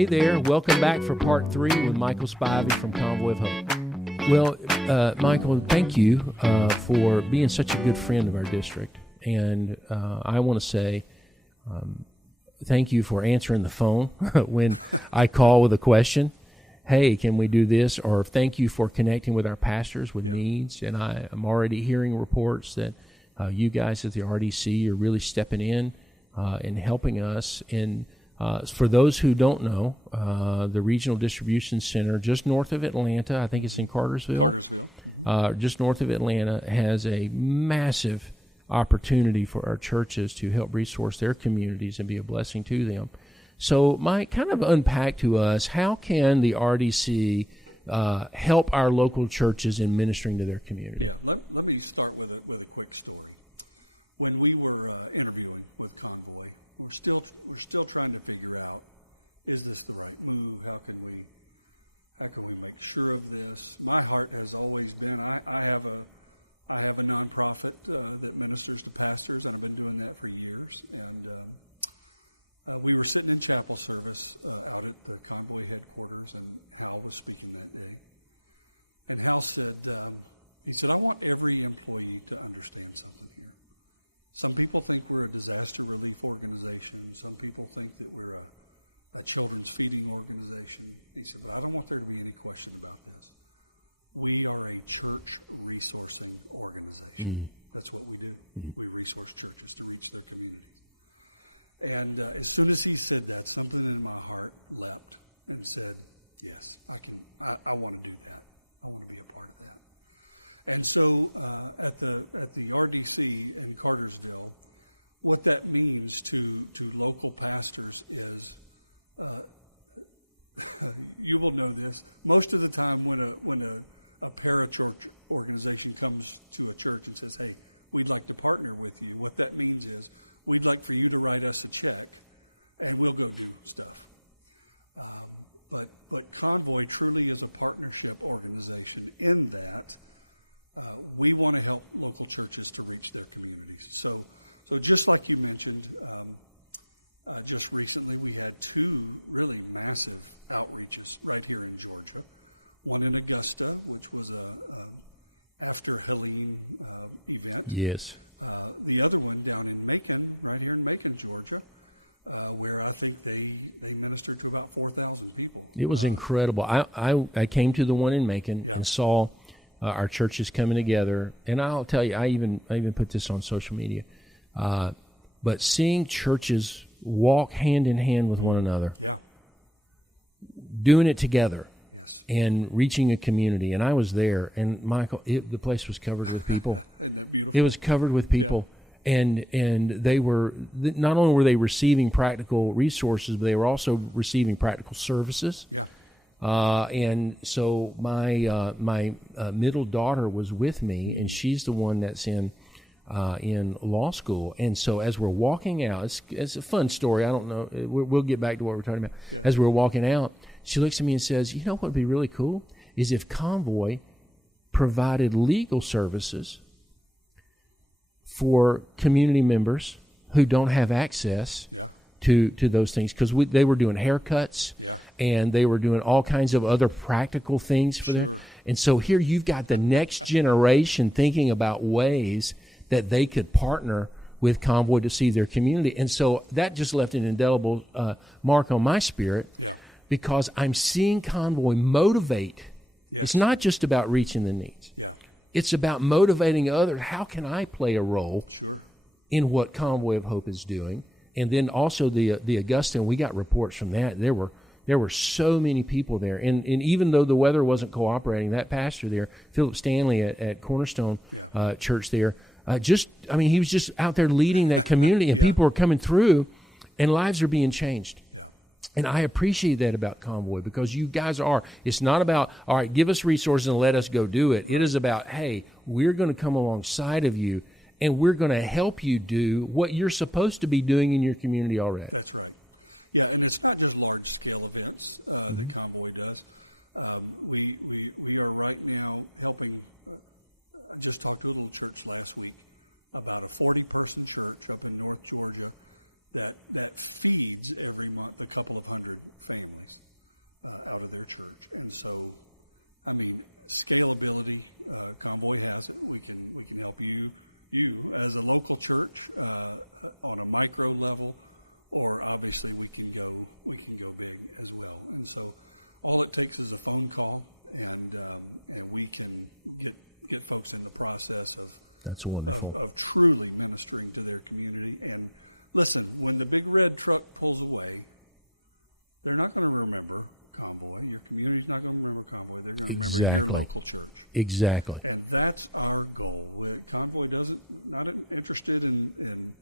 Hey there, welcome back for part 3 with Michael Spivey from Convoy of Hope. Well, Michael, thank you for being such a good friend of our district. And I want to say thank you for answering the phone when I call with a question. Hey, can we do this? Or thank you for connecting with our pastors with needs. And I'm already hearing reports that you guys at the RDC are really stepping in and helping us. And for those who don't know, the Regional Distribution Center just north of Atlanta, I think it's in Cartersville. Just north of Atlanta, has a massive opportunity for our churches to help resource their communities and be a blessing to them. So, Mike, kind of unpack to us, how can the RDC help our local churches in ministering to their community? Yeah, let me start with a quick story. When we were interviewing with Convoy, we're still trying to figure out, is this the right move? How can we make sure of this? My heart has always been, I have a nonprofit that ministers to pastors, and I've been doing that for years. And we were sitting in chapel service out at the Convoy headquarters, and Hal was speaking that day. And Hal said, he said, I want every employee to understand something here. Some people think we're a disaster relief organization. Some people think that we're a children's feeding organization. He said, but I don't want there to be any question about this. We are a church resourcing organization. That's what we do. We resource churches to reach their communities. And as soon as he said that, something in my heart leapt and said, yes, I want to do that. I want to be a part of that. And so at the RDC in Cartersville, what that means to local pastors is, you will know this, most of the time when a parachurch organization comes to a church and says, hey, we'd like to partner with you, what that means is, we'd like for you to write us a check, and we'll go do stuff. But Convoy truly is a partnership organization in that we want to help local churches to reach their communities. So just like you mentioned, just recently we had 2 really massive outreaches right here in Georgia. One in Augusta, which was a after Helene event. Yes. The other one down in Macon, right here in Macon, Georgia, where I think they ministered to about 4,000 people. It was incredible. I came to the one in Macon and saw our churches coming together, and I'll tell you, I even put this on social media. But seeing churches walk hand in hand with one another, doing it together. Yes. And reaching a community. And I was there, and Michael, the place was covered with people. Isn't that beautiful? It was covered with people. Yeah. And they were, not only were they receiving practical resources, but they were also receiving practical services. Yeah. And so my middle daughter was with me, and she's the one that's in law school. And so as we're walking out, it's a fun story. I don't know. We'll get back to what we're talking about. Yeah. As we're walking out, she looks at me and says, you know what would be really cool is if Convoy provided legal services for community members who don't have access to those things. Because they were doing haircuts and they were doing all kinds of other practical things for them. And so here you've got the next generation thinking about ways that they could partner with Convoy to see their community. And so that just left an indelible mark on my spirit. Yeah. Because I'm seeing Convoy motivate. Yes. It's not just about reaching the needs. Yeah. It's about motivating others. How can I play a role in what Convoy of Hope is doing? And then also the Augusta, and we got reports from that. There were so many people there. And even though the weather wasn't cooperating, that pastor there, Philip Stanley at Cornerstone Church there, he was just out there leading that community, and people were coming through, and lives are being changed. Yeah. And I appreciate that about Convoy, because you guys are. It's not about, all right, give us resources and let us go do it. Right. It is about, hey, we're going to come alongside of you, and we're going to help you do what you're supposed to be doing in your community already. That's right. Yeah, and it's not just large-scale events that Convoy does. We are right now helping. I just talked to a little church last week about a 40-person church up in North Georgia that feeds every month a couple of hundred families out of their church. And so, I mean, scalability, Convoy has it. We can help you as a local church on a micro level, or obviously we can go big as well. And so, all it takes is a phone call, and we can get folks in the process of that's wonderful of truly ministering to their community. And listen, when the big red truck pulls away, they're not going to remember Convoy. Your community's not going to remember Convoy. They're going to remember your local church. Exactly. And that's our goal. Convoy not interested in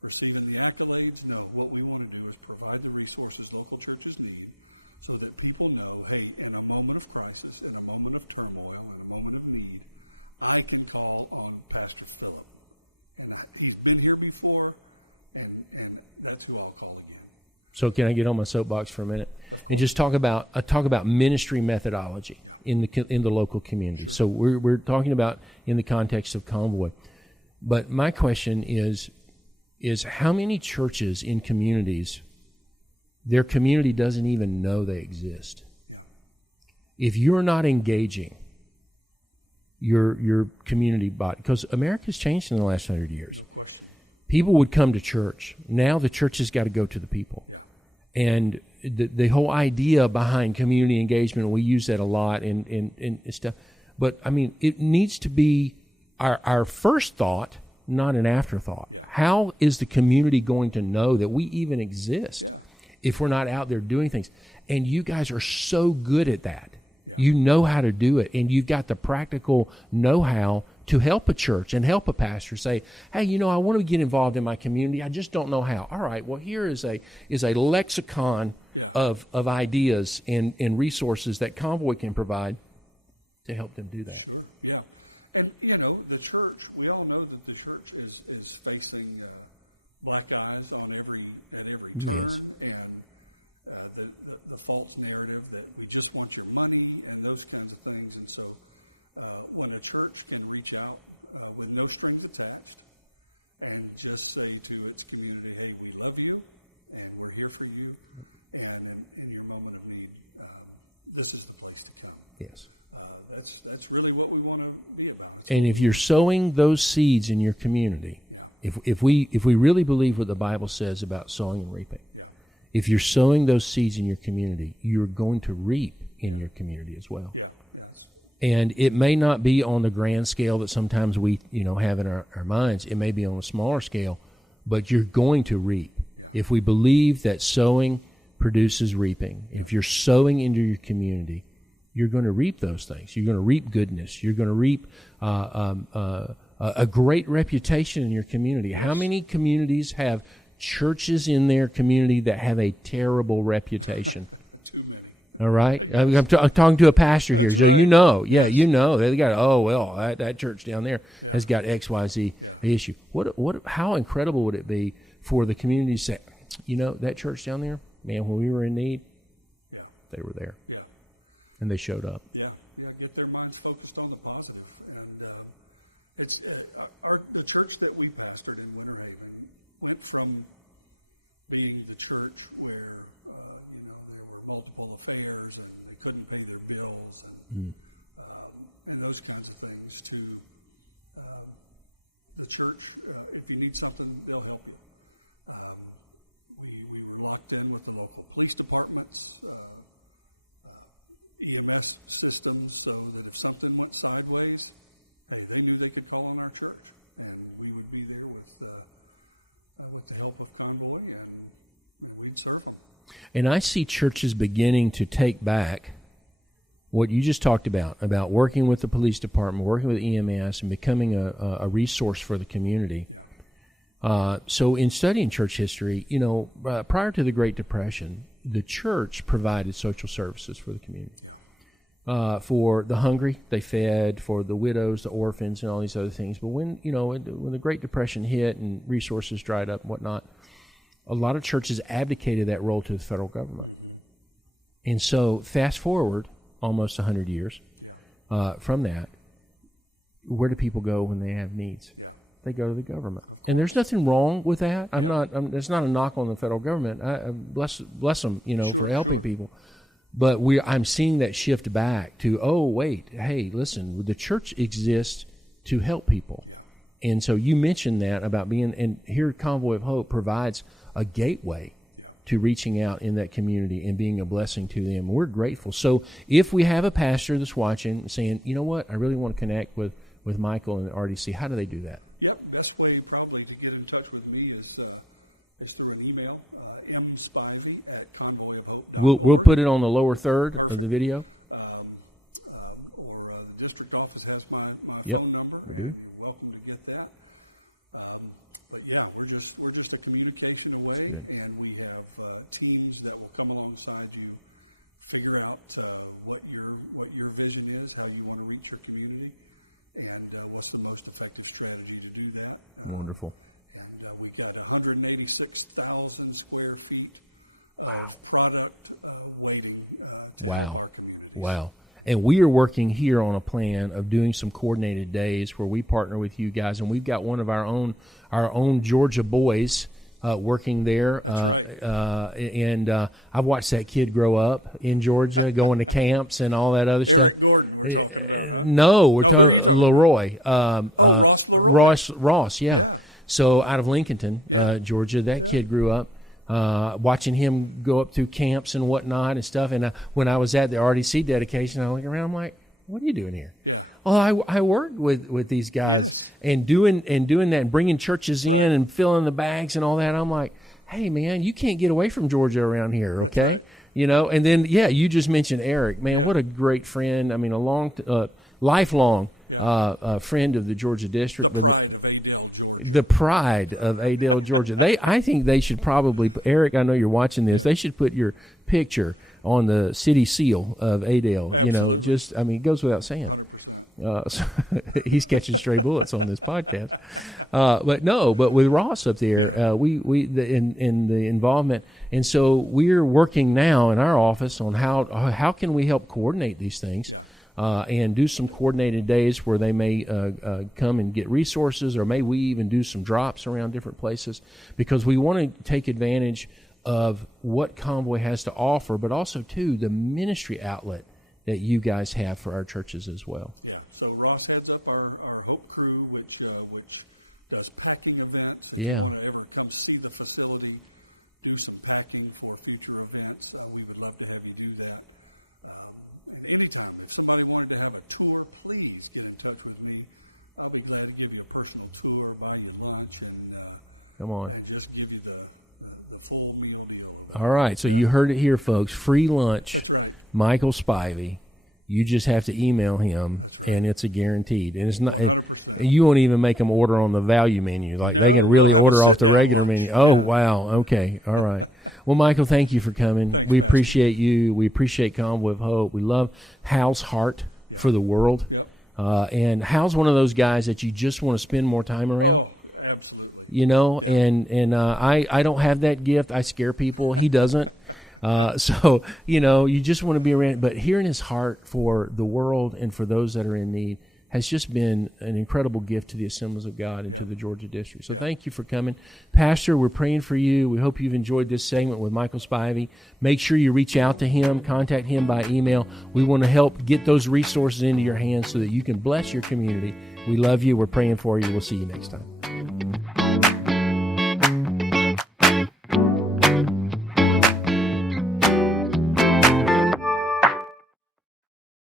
receiving the accolades. No, what we want to do is provide the resources local churches need so that people know, hey, in a moment of crisis, in a moment of turmoil, in a moment of need, I can call on Pastor Philip. And he's been here before, and that's who I'll call again. So can I get on my soapbox for a minute? Of course. And just talk about ministry methodology in the local community. Sure. So we're talking about in the context of Convoy. But my question is how many churches in communities, their community doesn't even know they exist? Yeah. If you're not engaging your community body, because America's changed in the last 100 years. No question. People would come to church. Now the church has got to go to the people. Yeah. And the whole idea behind community engagement, we use that a lot and stuff. But, I mean, it needs to be our first thought, not an afterthought. Yeah. How is the community going to know that we even exist if we're not out there doing things? And you guys are so good at that. Yeah. You know how to do it, and you've got the practical know-how to help a church and help a pastor say, hey, I want to get involved in my community. I just don't know how. All right, well, here is a lexicon of ideas and resources that Convoy can provide to help them do that. Sure, yeah. And, the church, we all know that the church is facing black eyes at every turn, yes. And the false narrative that we just want your money and those kinds of things. And so when a church can reach out with no strings attached and just say to its community, hey, we love you and we're here for you, and in your moment of need, this is the place to come. Yes. That's really what we want to be about. And if you're sowing those seeds in your community, if we really believe what the Bible says about sowing and reaping, if you're sowing those seeds in your community, you're going to reap in your community as well. Yeah, yes. And it may not be on the grand scale that sometimes we have in our minds. It may be on a smaller scale, but you're going to reap. Yeah. If we believe that sowing produces reaping, if you're sowing into your community, you're going to reap those things. You're going to reap goodness. You're going to reap a great reputation in your community. Yes. How many communities have churches in their community that have a terrible reputation? Too many. All right? I'm talking to a pastor here. That's So right. Yes. They got, that church down there has got XYZ issue. How incredible would it be for the community to say, that church down there, man, when we were in need, they were there. Yeah. And they showed up. Yeah. Get their minds focused on the positive. And it's the church that we pastored in Winter Haven went from being the church where there were multiple affairs and they couldn't pay their bills and those kinds of things to the church. If you need something, they'll help you. We were locked in with the local police departments. EMS systems, so that if something went sideways, hey, they knew they could call on our church, and we would be there with the help of Convoy, and we'd serve them. And I see churches beginning to take back what you just talked about working with the police department, working with EMS, and becoming a resource for the community. Yeah. So in studying church history, prior to the Great Depression, the church provided social services for the community. Yeah. For the hungry, they fed. For the widows, the orphans, and all these other things. But when the Great Depression hit and resources dried up and whatnot, a lot of churches abdicated that role to the federal government. Mm-hmm. And so fast forward almost 100 years from that, where do people go when they have needs? Yeah. they go to the government. Of course. And there's nothing wrong with that. There's not a knock on the federal government. I bless them, for helping people. But I'm seeing that shift back to, oh, wait, hey, listen, the church exists to help people. Yeah. And so you mentioned that about being, and here Convoy of Hope provides a gateway to reaching out in that community and being a blessing to them. We're grateful. So if we have a pastor that's watching saying, you know what, I really want to connect with Michael and the RDC, how do they do that? Yep, best way probably to get in touch with me is through an email, mspivey@convoyofhope.org. We'll put it on the lower third of the video. Or the district office has my phone number, and you're welcome to get that. But yeah, we're just a communication away, and we have teams that will come alongside you, figure out what your vision is, how you want to reach your community, and what's the most effective strategy to do that. Wonderful. And we got 186,000 square feet of product waiting to help our communities. Wow. And we are working here on a plan of doing some coordinated days where we partner with you guys, and we've got one of our own Georgia boys working there. That's right. And I've watched that kid grow up in Georgia, going to camps and all that other stuff. Eric Gordon, we're talking about, huh? No, who are you talking Leroy. about? Ross Leroy. Ross, yeah. So out of Lincolnton, Georgia, that kid grew up. Watching him go up through camps and whatnot and stuff. And when I was at the RDC dedication, I look around, I'm like, what are you doing here? Yeah. Oh, I worked with these guys and doing that and bringing churches in and filling the bags and all that. I'm like, hey, man, you can't get away from Georgia around here, okay? That's right. And then, you just mentioned Eric. Man, what a great friend. I mean, a lifelong friend of the Georgia district. The pride of Adel, Georgia. The pride of Adel, Georgia. I think they should probably, Eric, I know you're watching this, they should put your picture on the city seal of Adel. Absolutely. It goes without saying. 100%. So he's catching stray bullets on this podcast. But with Ross up there, we in the involvement. And so we're working now in our office on how can we help coordinate these things. Yeah. And do some coordinated days where they may come and get resources, or may we even do some drops around different places, because we want to take advantage of what Convoy has to offer, but also, too, the ministry outlet that you guys have for our churches as well. Yeah, so Ross heads up our Hope Crew, which does packing events. If you want to ever come see the facility, do some packing for future events, we would love to have you do that. And anytime, if somebody wanted to have a tour, please get in touch with me. I'll be glad to give you a personal tour, buy you lunch, and and just give you the full meal deal over there. All right, so you heard it here, folks. Free lunch. That's right. Michael Spivey. You just have to email him. That's right. And it's a guaranteed. And it's not 100%. You won't even make them order on the value menu. Like no, they can really we'll order off the regular lunch. menu. Oh, wow. Okay. All right. Well, Michael, thank you for coming. Thanks, we Pastor. appreciate you. We appreciate Convoy of Hope. We love Hal's heart for the world. Yep. And Hal's one of those guys that you just want to spend more time around. Oh, absolutely. And I don't have that gift. I scare people. He doesn't. So, you just want to be around. But hearing his heart for the world and for those that are in need has just been an incredible gift to the Assemblies of God and to the Georgia District. So thank you for coming. Pastor, we're praying for you. We hope you've enjoyed this segment with Michael Spivey. Make sure you reach out to him, contact him by email. We want to help get those resources into your hands so that you can bless your community. We love you. We're praying for you. We'll see you next time.